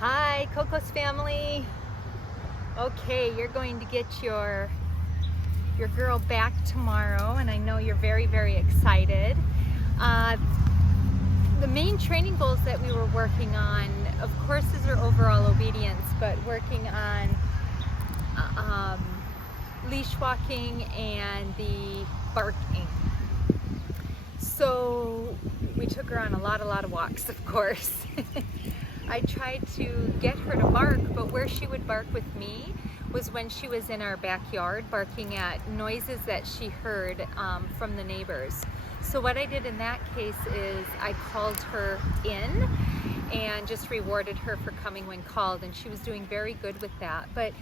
Hi, Coco's family. Okay, you're going to get your girl back tomorrow, and I know you're very, very excited. The main training goals that we were working on, of course, is her overall obedience, but working on leash walking and the barking. So we took her on a lot of walks, of course. I tried to get her to bark, but where she would bark with me was when she was in our backyard barking at noises that she heard from the neighbors. So what I did in that case is I called her in and just rewarded her for coming when called, and she was doing very good with that. But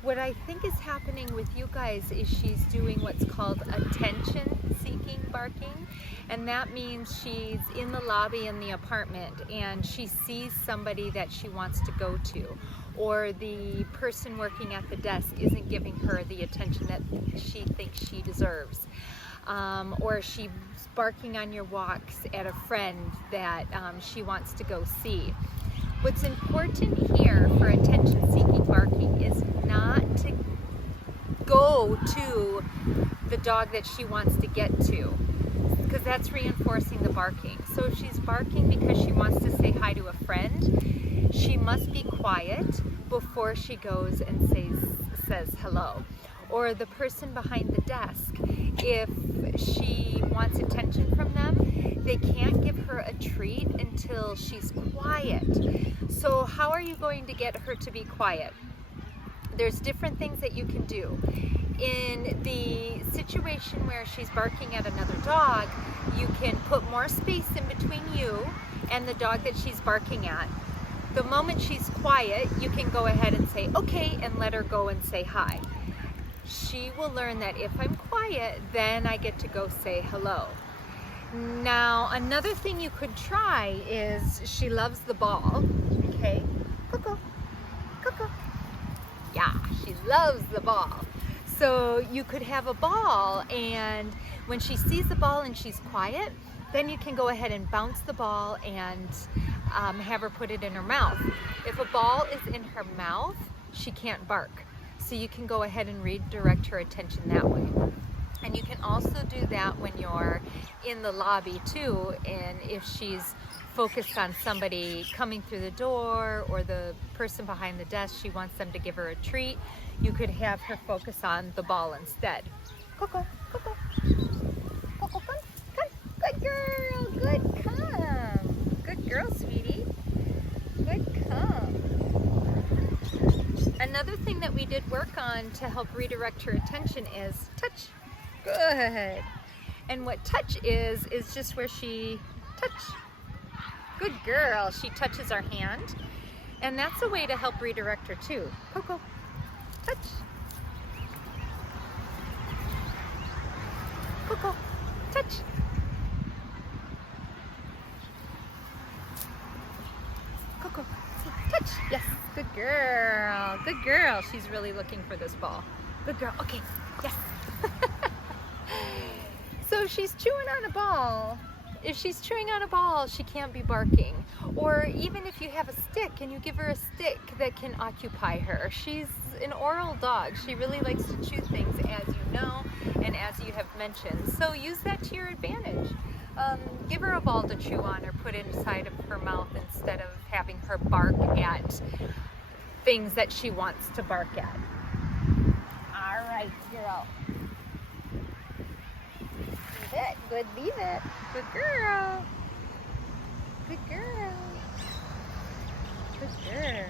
what I think is happening with you guys is she's doing what's called attention-seeking barking, and that means she's in the lobby in the apartment and she sees somebody that she wants to go to, or the person working at the desk isn't giving her the attention that she thinks she deserves. Or she's barking on your walks at a friend that she wants to go see. What's important here for attention-seeking barking is not to go to the dog that she wants to get to, because that's reinforcing the barking. So if she's barking because she wants to say hi to a friend, she must be quiet before she goes and says hello. Or the person behind the desk, if she wants attention from them, they can't give her a treat until she's quiet. So how are you going to get her to be quiet? There's different things that you can do. In the situation where she's barking at another dog, you can put more space in between you and the dog that she's barking at. The moment she's quiet, you can go ahead and say, okay, and let her go and say hi. She will learn that if I'm quiet, then I get to go say hello. Now, another thing you could try is she loves the ball. Okay, Coco, Coco. Yeah, she loves the ball. So you could have a ball, and when she sees the ball and she's quiet, then you can go ahead and bounce the ball and have her put it in her mouth. If a ball is in her mouth, she can't bark. So you can go ahead and redirect her attention that way. And you can also do that when you're in the lobby too, and if she's focused on somebody coming through the door or the person behind the desk, she wants them to give her a treat, you could have her focus on the ball instead. Coco, Coco, Coco, come, good girl, good, come, good girl, sweetie, good, come. Another thing that we did work on to help redirect her attention is touch. Good. And what touch is just where she touch. Good girl. She touches our hand. And that's a way to help redirect her too. Coco, touch. Coco, touch. Coco, touch. Yes, good girl. Good girl. She's really looking for this ball. Good girl. Okay, yes. So if she's chewing on a ball, she can't be barking. Or even if you have a stick and you give her a stick that can occupy her. She's an oral dog. She really likes to chew things, as you know, and as you have mentioned. So use that to your advantage. Give her a ball to chew on or put inside of her mouth instead of having her bark at things that she wants to bark at. All right, girl. Leave it. Good, leave it. Good girl. Good girl. Good girl.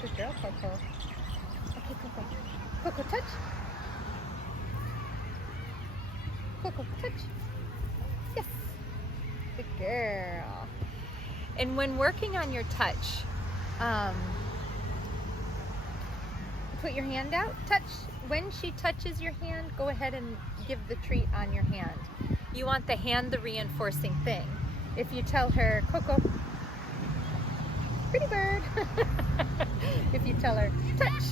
Good girl, Coco. Okay, Coco. Coco, touch. Coco, touch. Yes. Good girl. And when working on your touch, put your hand out, touch. When she touches your hand, go ahead and give the treat on your hand. You want the hand the reinforcing thing. If you tell her, Coco, pretty bird. If you tell her, touch,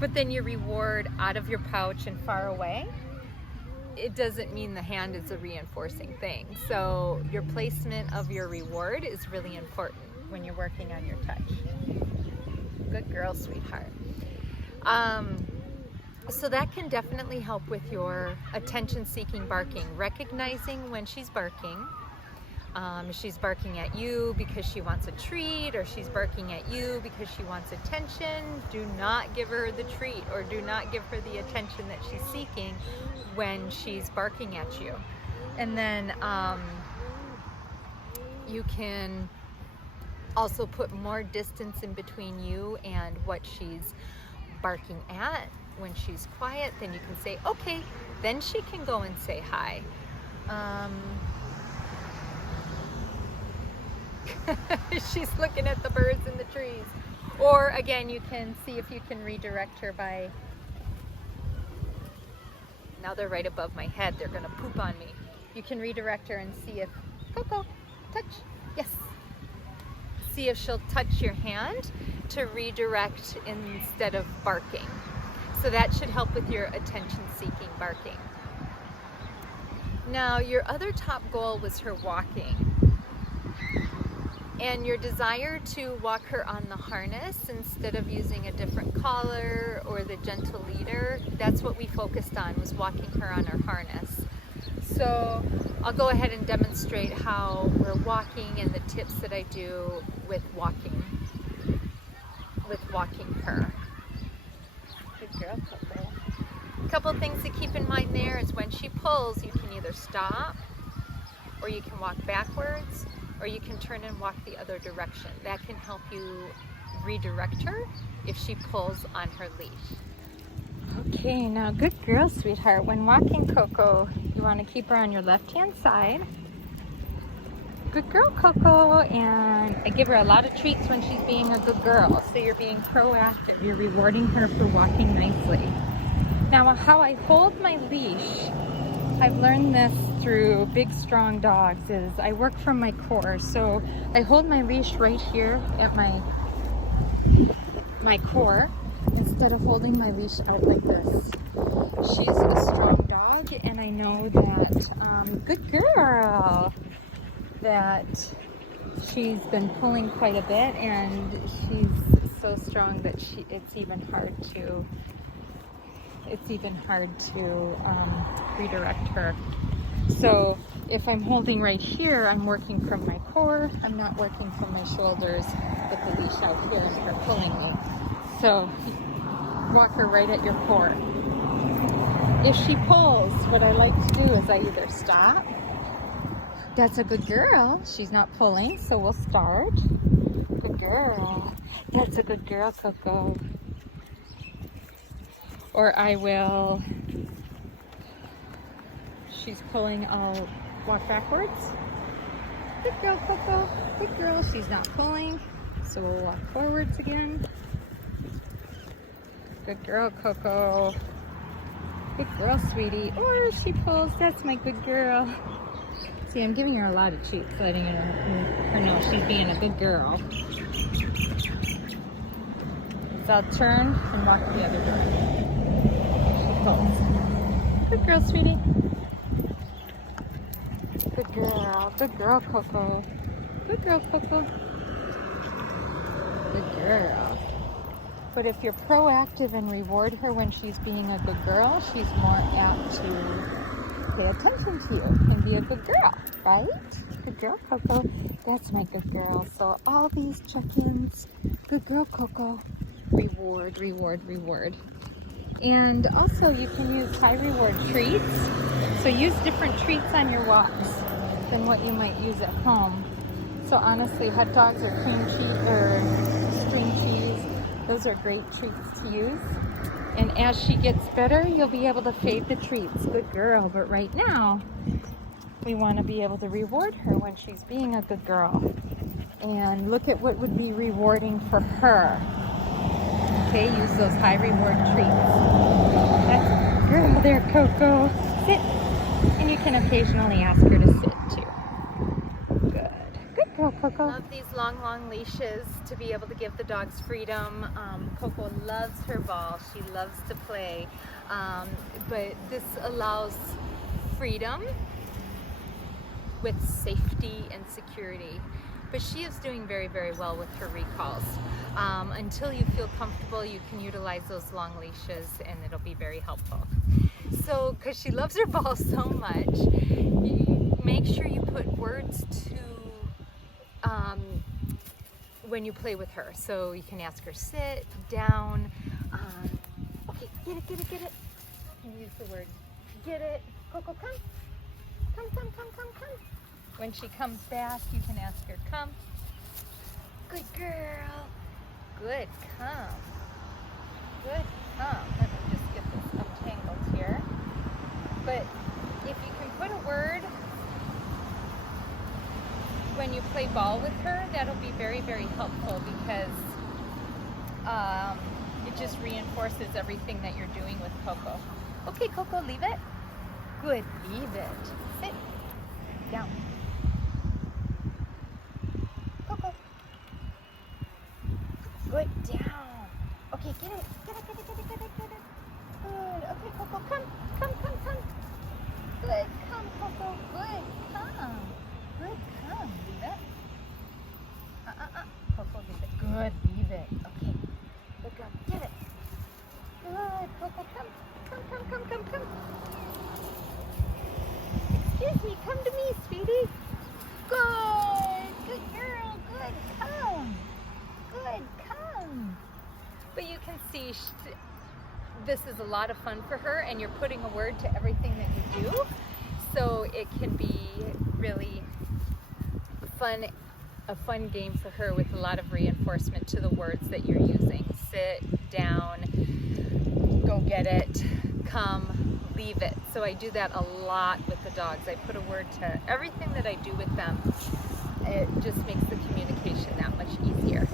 but then you reward out of your pouch and far away, it doesn't mean the hand is a reinforcing thing. So your placement of your reward is really important. when you're working on your touch. Good girl, sweetheart. So that can definitely help with your attention-seeking barking, recognizing when she's barking. If she's barking at you because she wants a treat, or she's barking at you because she wants attention, do not give her the treat, or do not give her the attention that she's seeking when she's barking at you. And then you can also put more distance in between you and what she's barking at. When she's quiet, then you can say, okay, then she can go and say hi. She's looking at the birds in the trees. Or again, you can see if you can redirect her by, now they're right above my head, they're gonna poop on me. You can redirect her and see if, Coco, touch, yes. See if she'll touch your hand to redirect instead of barking. So that should help with your attention-seeking barking. Now, your other top goal was her walking. And your desire to walk her on the harness instead of using a different collar or the gentle leader, that's what we focused on, was walking her on her harness. So I'll go ahead and demonstrate how we're walking and the tips that I do with walking her. Good girl, Coco. A couple things to keep in mind there is when she pulls, you can either stop, or you can walk backwards, or you can turn and walk the other direction. That can help you redirect her if she pulls on her leash. Okay, now good girl, sweetheart. When walking Coco, you want to keep her on your left-hand side. Good girl, Coco. And I give her a lot of treats when she's being a good girl. So you're being proactive. You're rewarding her for walking nicely. Now, how I hold my leash, I've learned this through big, strong dogs, is I work from my core. So I hold my leash right here at my core instead of holding my leash out like this. She's a strong dog, and I know that, good girl, that she's been pulling quite a bit, and she's so strong that it's even hard to redirect her. So if I'm holding right here, I'm working from my core. I'm not working from my shoulders with the leash out here and her pulling me. So walk her right at your core. If she pulls, what I like to do is I either stop. That's a good girl. She's not pulling, so we'll start. Good girl. That's a good girl, Coco. Or I will, she's pulling, I'll walk backwards. Good girl, Coco. Good girl. She's not pulling, so we'll walk forwards again. Good girl, Coco. Good girl, sweetie. Or she pulls. That's my good girl. See, I'm giving her a lot of treats, letting her know she's being a good girl. So I'll turn and walk the other direction. She pulls. Good girl, sweetie. Good girl. Good girl, Coco. Good girl, Coco. Good girl. But if you're proactive and reward her when she's being a good girl, she's more apt to pay attention to you and be a good girl, right? Good girl, Coco. That's my good girl. So all these check-ins, good girl, Coco. Reward, reward, reward. And also you can use high reward treats. So use different treats on your walks than what you might use at home. So honestly, hot dogs or cream cheese or string cheese, those are great treats to use. And as she gets better, you'll be able to fade the treats. Good girl. But right now, we want to be able to reward her when she's being a good girl. And look at what would be rewarding for her. Okay, use those high reward treats. That's a good girl there, Coco. Sit. And you can occasionally ask her to sit too. Good. Good girl, Coco. I love these long, long leashes to be able to give the dogs freedom. Coco loves her ball. She loves to play. But this allows freedom with safety and security. but she is doing very, very well with her recalls. Until you feel comfortable, you can utilize those long leashes and it'll be very helpful. So, because she loves her ball so much, make sure you put words to when you play with her. So you can ask her sit, down, okay, get it, get it, get it. And use the word get it. Coco, come. Come, come, come, come, come. When she comes back, you can ask her, come. Good girl. Good, come. Good, come. Let me just get this untangled here. But if you can put a word when you play ball with her, that'll be very, very helpful because it just reinforces everything that you're doing with Coco. Okay, Coco, leave it. Good, leave it. Sit. Down. Coco. Good, down. Okay, get it. Get it, get it, get it, get it, get it. Good. Okay, Coco, come. Come, come, come. Good, come, Coco. Good, come. Good, come. Leave it. Coco, leave it. Good, leave it. Okay. Good girl. Get it. Good, Coco, come. Come, come, come, come, come. Excuse me, come to me, sweetie. Good. Good girl. Good, come. Good, come. But you can see this is a lot of fun for her, and you're putting a word to everything that you do. So it can be really fun, a fun game for her with a lot of reinforcement to the words that you're using. Sit, down, go get it, come, leave it. So I do that a lot with the dogs. I put a word to everything that I do with them. It just makes the communication that much easier.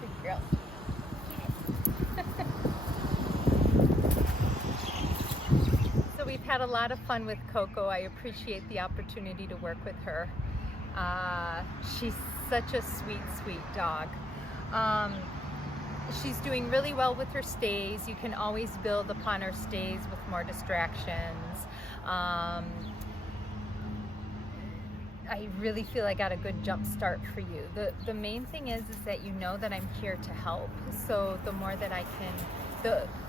Good girl. So we've had a lot of fun with Coco. I appreciate the opportunity to work with her. She's such a sweet, sweet dog. She's doing really well with her stays. You can always build upon her stays with more distractions. I really feel I got a good jump start for you. The main thing is that you know that I'm here to help. So the more that I can,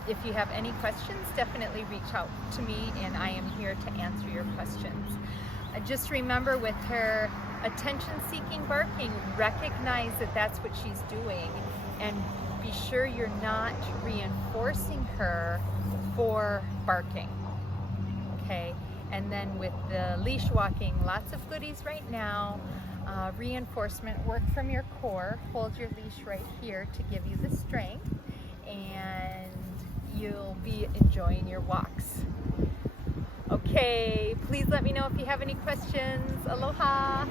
if you have any questions, definitely reach out to me and I am here to answer your questions. Just remember with her attention-seeking barking, recognize that that's what she's doing and be sure you're not reinforcing her for barking, okay? And then with the leash walking, lots of goodies right now. Reinforcement, work from your core. Hold your leash right here to give you the strength and you'll be enjoying your walks. Okay, please let me know if you have any questions. Aloha.